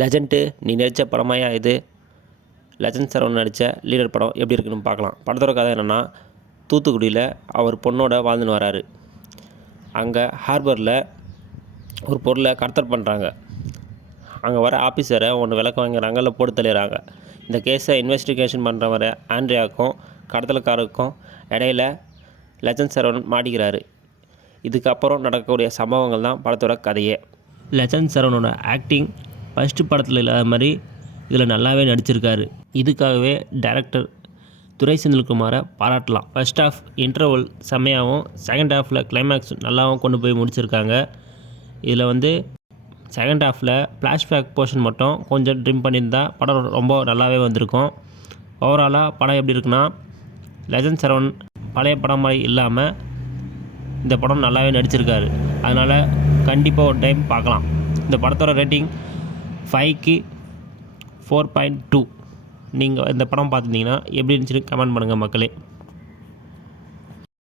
Legend நீ நடித்த படமாயா இது? லெஜண்ட் சரவணன் நடித்த லீடர் படம் எப்படி இருக்குன்னு பார்க்கலாம். படத்தோட கதை என்னென்னா, தூத்துக்குடியில் அவர் பொண்ணோட வாழ்ந்துன்னு வராரு. அங்கே ஹார்பரில் ஒரு பொருளை கடத்தல் பண்ணுறாங்க. அங்கே வர ஆஃபீஸரை ஒன்று விளக்க வாங்கிறாங்க, இல்லை போட்டு தள்ளிடுறாங்க. இந்த கேஸை இன்வெஸ்டிகேஷன் பண்ணுறவர ஆண்ட்ரியாவுக்கும் கடத்தலுக்காருக்கும் இடையில லெஜண்ட் சரவணன் மாட்டிக்கிறாரு. இதுக்கப்புறம் நடக்கக்கூடிய சம்பவங்கள் தான் படத்தோட கதையே. லெஜண்ட் சரவணனோட ஆக்டிங் ஃபஸ்ட்டு படத்தில் இல்லாத மாதிரி இதில் நல்லாவே நடிச்சிருக்காரு. இதுக்காகவே டைரக்டர் துரை செந்தில்குமாரை பாராட்டலாம். ஃபர்ஸ்ட் ஹாஃப் இன்டர்வல் செம்மையாகவும், செகண்ட் ஹாஃபில் கிளைமேக்ஸ் நல்லாவும் கொண்டு போய் முடிச்சிருக்காங்க. இதில் செகண்ட் ஹாஃபில் ஃப்ளாஷ்பேக் போர்ஷன் மட்டும் கொஞ்சம் ட்ரிம் பண்ணியிருந்தா படம் ரொம்ப நல்லாவே வந்திருக்கும். ஓவராலாக படம் எப்படி இருக்குன்னா, லெஜண்ட் சரவணன் பழைய படம் மாதிரி இல்லாமல் இந்த படம் நல்லாவே நடிச்சிருக்காரு. அதனால் கண்டிப்பாக ஒரு டைம் பார்க்கலாம். இந்த படத்தோட ரேட்டிங் 5க்கு 4.2. நீங்கள் இந்த படம் பார்த்துருந்தீங்கன்னா எப்படி இருந்துச்சுன்னு கமெண்ட் பண்ணுங்கள் மக்களே.